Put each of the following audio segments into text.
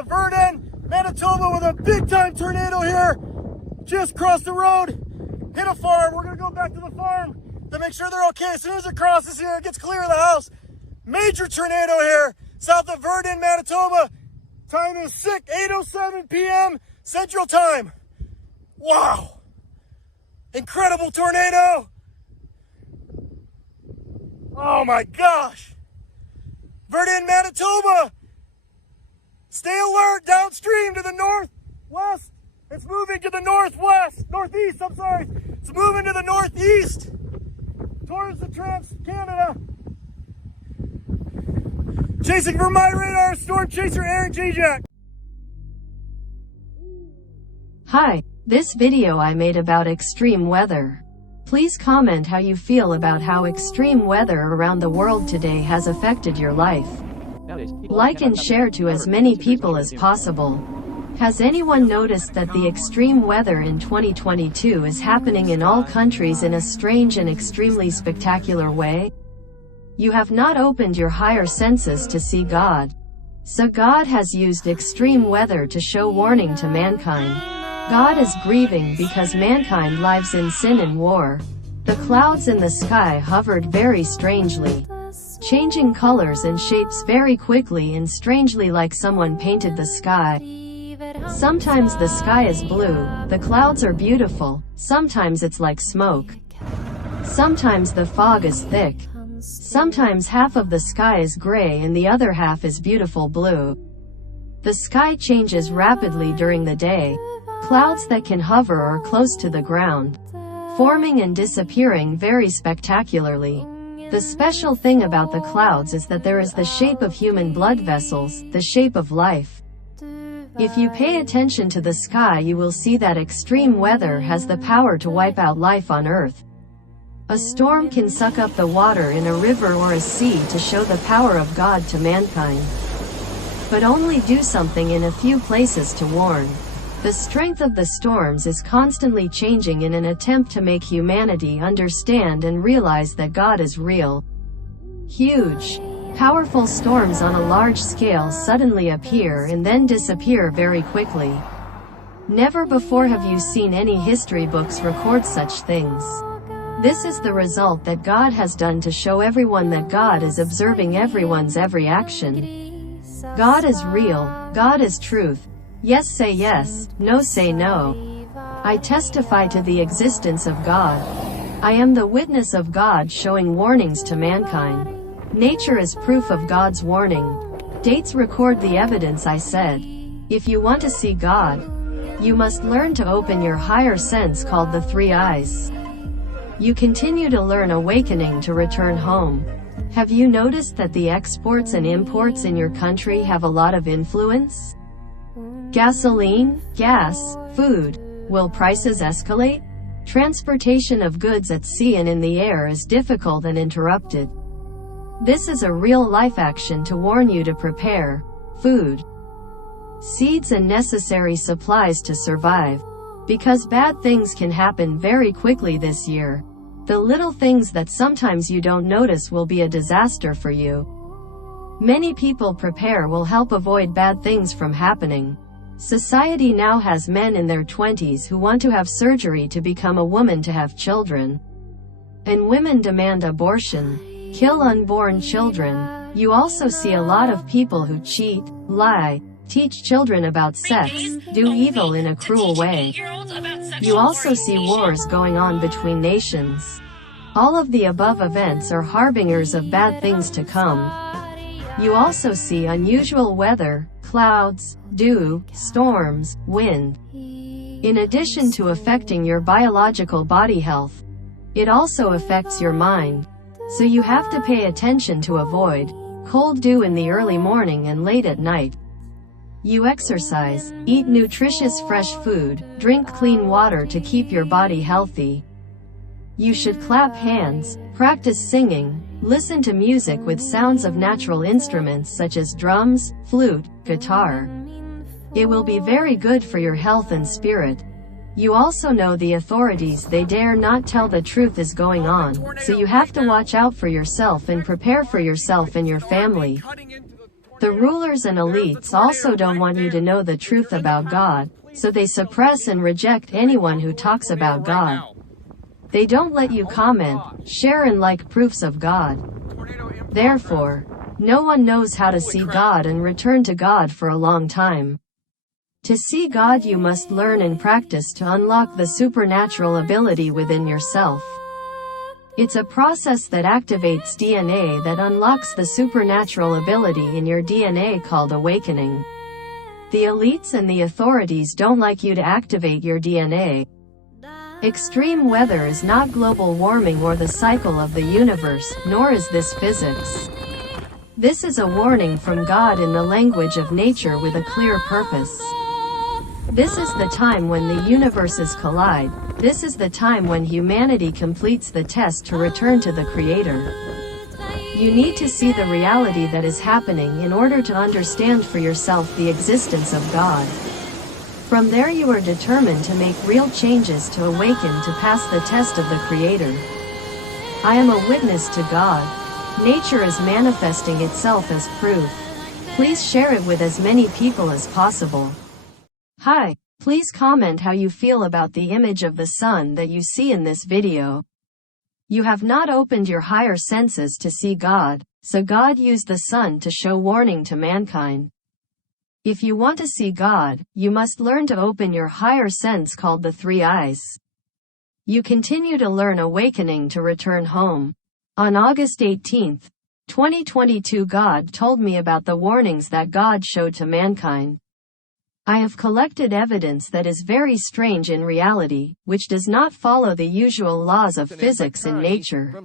Virden, Manitoba, with a big time tornado here. Just crossed the road, hit a farm. We're gonna go back to the farm to make sure they're okay. As soon as it crosses here, it gets clear of the house. Major tornado here, south of Virden, Manitoba. Time is 8:07 p.m. Central Time. Wow. Incredible tornado. Oh my gosh. Virden, Manitoba. Stay alert downstream to the northwest. It's moving to the northeast, I'm sorry. It's moving to the northeast towards the Trans-Canada. Chasing for my radar, Storm Chaser Aaron Jajak. Hi, this video I made about extreme weather. Please comment how you feel about how extreme weather around the world today has affected your life. Like and share to as many people as possible. Has anyone noticed that the extreme weather in 2022 is happening in all countries in a strange and extremely spectacular way? You have not opened your higher senses to see God. So God has used extreme weather to show warning to mankind. God is grieving because mankind lives in sin and war. The clouds in the sky hovered very strangely, changing colors and shapes very quickly and strangely, like someone painted the sky. Sometimes the sky is blue, the clouds are beautiful, sometimes it's like smoke. Sometimes the fog is thick. Sometimes half of the sky is gray and the other half is beautiful blue. The sky changes rapidly during the day. Clouds that can hover or close to the ground, forming and disappearing very spectacularly. The special thing about the clouds is that there is the shape of human blood vessels, the shape of life. If you pay attention to the sky, you will see that extreme weather has the power to wipe out life on Earth. A storm can suck up the water in a river or a sea to show the power of God to mankind, but only do something in a few places to warn. The strength of the storms is constantly changing in an attempt to make humanity understand and realize that God is real. Huge, powerful storms on a large scale suddenly appear and then disappear very quickly. Never before have you seen any history books record such things. This is the result that God has done to show everyone that God is observing everyone's every action. God is real, God is truth. Yes say yes, no say no. I testify to the existence of God. I am the witness of God showing warnings to mankind. Nature is proof of God's warning. Dates record the evidence I said. If you want to see God, you must learn to open your higher sense called the three eyes. You continue to learn awakening to return home. Have you noticed that the exports and imports in your country have a lot of influence? Gasoline, gas, food. Will prices escalate? Transportation of goods at sea and in the air is difficult and interrupted. This is a real-life action to warn you to prepare food, seeds and necessary supplies to survive. Because bad things can happen very quickly this year. The little things that sometimes you don't notice will be a disaster for you. Many people prepare will help avoid bad things from happening. Society now has men in their 20s who want to have surgery to become a woman to have children. And women demand abortion, kill unborn children. You also see a lot of people who cheat, lie, teach children about sex, do evil in a cruel way. You also see wars going on between nations. All of the above events are harbingers of bad things to come. You also see unusual weather, clouds, dew, storms, wind. In addition to affecting your biological body health, it also affects your mind. So you have to pay attention to avoid cold dew in the early morning and late at night. You exercise, eat nutritious fresh food, drink clean water to keep your body healthy. You should clap hands, practice singing, listen to music with sounds of natural instruments such as drums, flute, guitar. It will be very good for your health and spirit. You also know the authorities, they dare not tell the truth is going on, so you have to watch out for yourself and prepare for yourself and your family. The rulers and elites also don't want you to know the truth about God, so they suppress and reject anyone who talks about God. They don't let you comment, share and like proofs of God. Therefore, no one knows how to see God and return to God for a long time. To see God, you must learn and practice to unlock the supernatural ability within yourself. It's a process that activates DNA that unlocks the supernatural ability in your DNA called awakening. The elites and the authorities don't like you to activate your DNA. Extreme weather is not global warming or the cycle of the universe, nor is this physics. This is a warning from God in the language of nature with a clear purpose. This is the time when the universes collide. This is the time when humanity completes the test to return to the Creator. You need to see the reality that is happening in order to understand for yourself the existence of God. From there you are determined to make real changes to awaken to pass the test of the Creator. I am a witness to God. Nature is manifesting itself as proof. Please share it with as many people as possible. Hi, please comment how you feel about the image of the sun that you see in this video. You have not opened your higher senses to see God, so God used the sun to show warning to mankind. If you want to see God, you must learn to open your higher sense called the three eyes. You continue to learn awakening to return home. On August 18, 2022, God told me about the warnings that God showed to mankind. I have collected evidence that is very strange in reality, which does not follow the usual laws of physics and nature.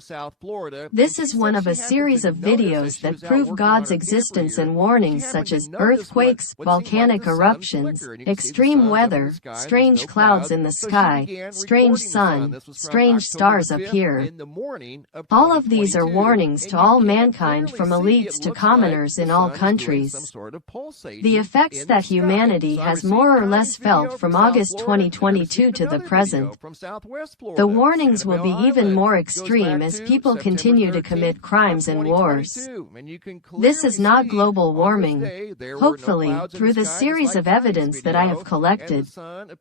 This is one of a series of videos that prove God's existence and warnings such as earthquakes, volcanic eruptions, extreme weather, strange clouds in the sky, strange sun, strange stars appear. All of these are warnings to all mankind from elites to commoners in all countries. The effects that humanity has more or less felt from August 2022 to the present. The warnings will be even more extreme as people continue to commit crimes and wars. This is not global warming. Hopefully, through the series of evidence that I have collected,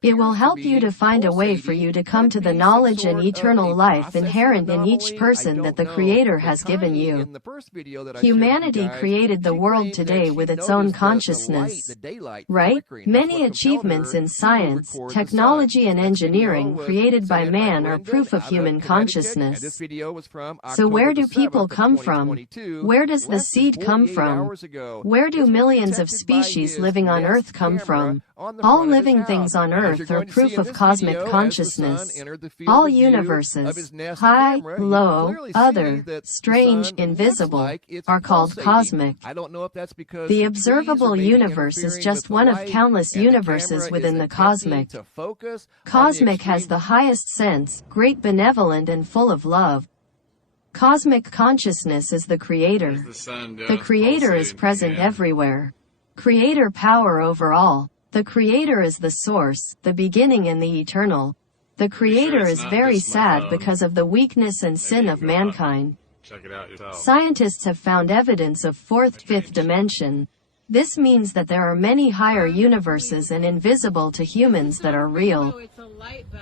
it will help you to find a way for you to come to the knowledge and eternal life inherent in each person that the Creator has given you. Humanity created the world today with its own consciousness, right? Many achievements in science, technology and engineering created by man are proof of human consciousness. So where do people come from? Where does the seed come from? Where do millions of species living on Earth come from? All living things on Earth are proof of cosmic consciousness. All universes, high, low, other, strange, invisible, are called cosmic. The observable universe is just one of countless universes within the cosmic. Cosmic has the highest sense, great, benevolent and full of love. Cosmic consciousness is the Creator. The Creator is present everywhere. Creator power over all. The Creator is the source, the beginning and the eternal. The Creator is very sad because of the weakness and sin of mankind. Scientists have found evidence of fourth, fifth dimension. This means that there are many higher universes and invisible to humans that are real.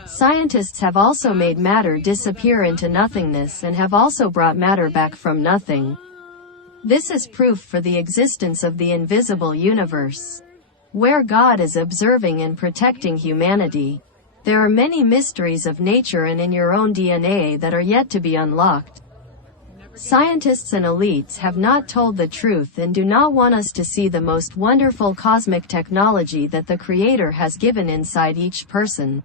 Scientists have also made matter disappear into nothingness and have also brought matter back from nothing. This is proof for the existence of the invisible universe, where God is observing and protecting humanity. There are many mysteries of nature and in your own DNA that are yet to be unlocked. Scientists and elites have not told the truth and do not want us to see the most wonderful cosmic technology that the Creator has given inside each person.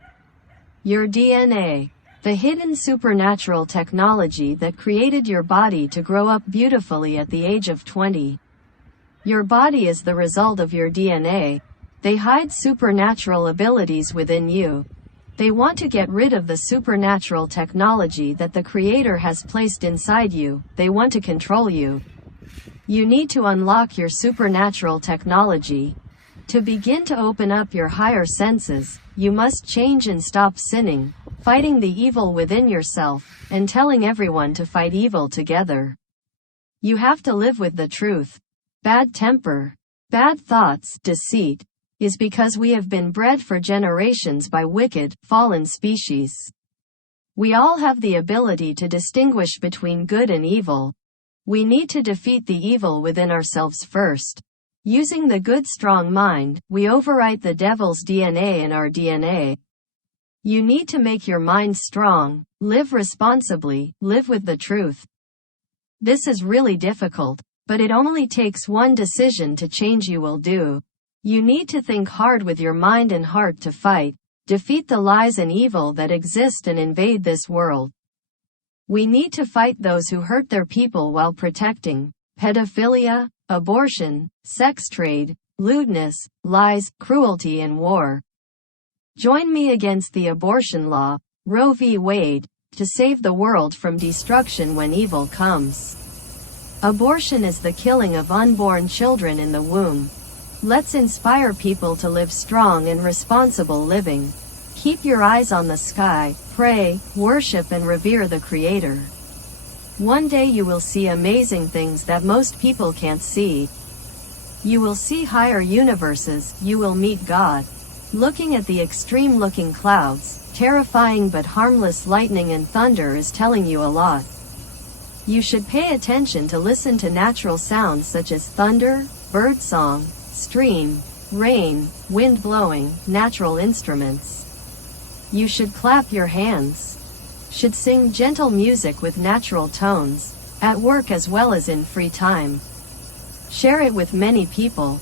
Your DNA, the hidden supernatural technology that created your body to grow up beautifully at the age of 20. Your body is the result of your DNA. They hide supernatural abilities within you. They want to get rid of the supernatural technology that the Creator has placed inside you. They want to control you. You need to unlock your supernatural technology. To begin to open up your higher senses, you must change and stop sinning, fighting the evil within yourself, and telling everyone to fight evil together. You have to live with the truth. bad temper, bad thoughts, deceit, is because we have been bred for generations by wicked, fallen species. We all have the ability to distinguish between good and evil. We need to defeat the evil within ourselves first. Using the good strong mind, we overwrite the devil's DNA in our DNA. You need to make your mind strong, live responsibly, live with the truth. This is really difficult, but it only takes one decision to change. You will do. You need to think hard with your mind and heart to fight, defeat the lies and evil that exist and invade this world. We need to fight those who hurt their people while protecting pedophilia, abortion, sex trade, lewdness, lies, cruelty and war. Join me against the abortion law, Roe v. Wade, to save the world from destruction when evil comes. Abortion is the killing of unborn children in the womb. Let's inspire people to live strong and responsible living. Keep your eyes on the sky, pray, worship and revere the Creator. One day you will see amazing things that most people can't see. You will see higher universes, you will meet God. Looking at the extreme-looking clouds, terrifying but harmless lightning and thunder is telling you a lot. You should pay attention to listen to natural sounds such as thunder, bird song, stream, rain, wind blowing, natural instruments. You should clap your hands. Should sing gentle music with natural tones, at work as well as in free time. Share it with many people.